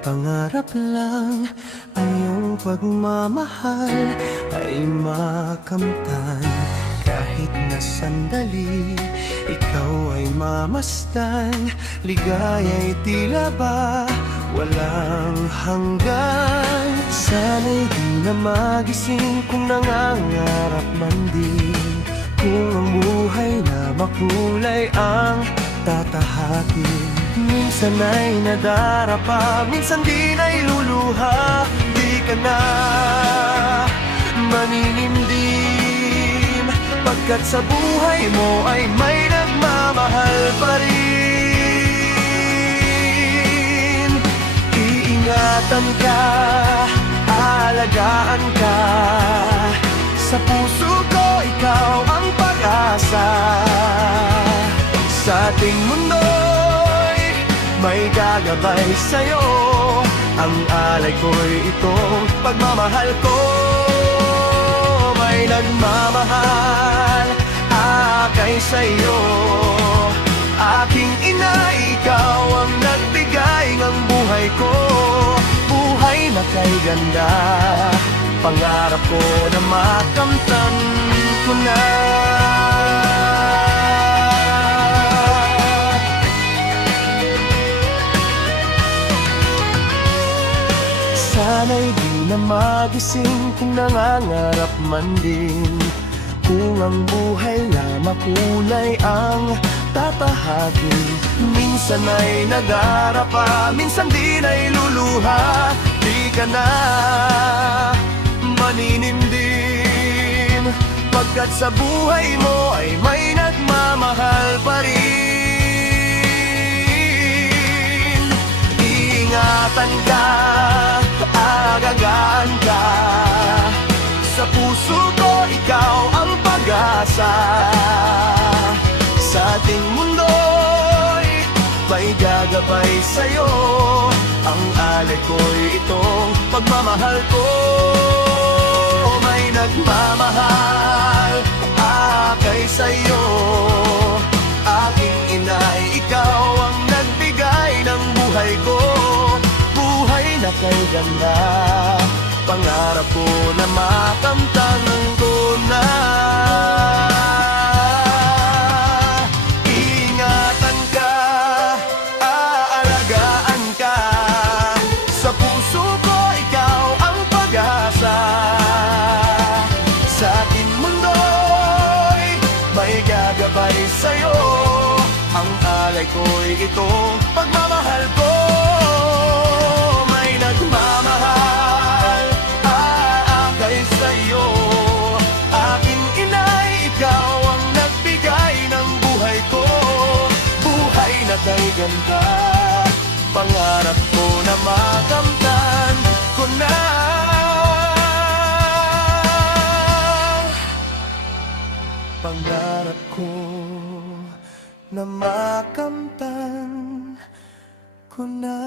pangarap lang ang iyong pagmamahal ay makamtan. Kahit na sandali, ikaw ay mamasdan. Ligaya'y tila ba walang hanggan. Sana'y di na magising kung nangangarap man din. Kung ang buhay na makulay ang tatahakin. Minsan ay nadarapa, minsan di na'y luluha. Di ka na maninindim, pagkat sa buhay mo ay may nagmamahal pa rin. Iingatan ka, aalagaan ka. Sa puso ko ikaw ang pag-asa. Sa ating mundo'y may gagabay sa'yo. Ang alay ko'y itong pagmamahal ko. May nagmamahal akay sa'yo. Aking ina, ikaw ang nagbigay ng buhay ko. Buhay na kay ganda, pangarap ko na makamtan ko na. Sana'y di na magising kung nangangarap man din. Kung ang buhay na makulay ang tatahakin. Minsan ay nadarapa, minsan di na'y luluha. Di ka na maninindim, pagkat sa buhay mo ay may nagmamahal pa rin. Iingatan ka, agagaan ka. Sa puso ko ikaw ang pag-asa. Sa ating mundo'y may gagabay sa'yo. Ang alay ko'y itong pagmamahal ko. May nagmamahal akay sa'yo. Aking inay, ikaw ang nagbigay ng buhay ko. Buhay na kay ganda, pangarap ko na makamtan ko na. Ingatan ka, aalagaan ka. Sa puso ko ikaw ang pag-asa. Sa ating mundo'y may gagabay sa'yo. Ang alay ko'y itong pagmamahal ko. May nagmamahal akay sa'yo. Aking inay, ikaw ang nagbigay ng buhay ko. Buhay na kay ganda, pangarap ko na makamtan ko na. Pangarap ko na makamtan ko na.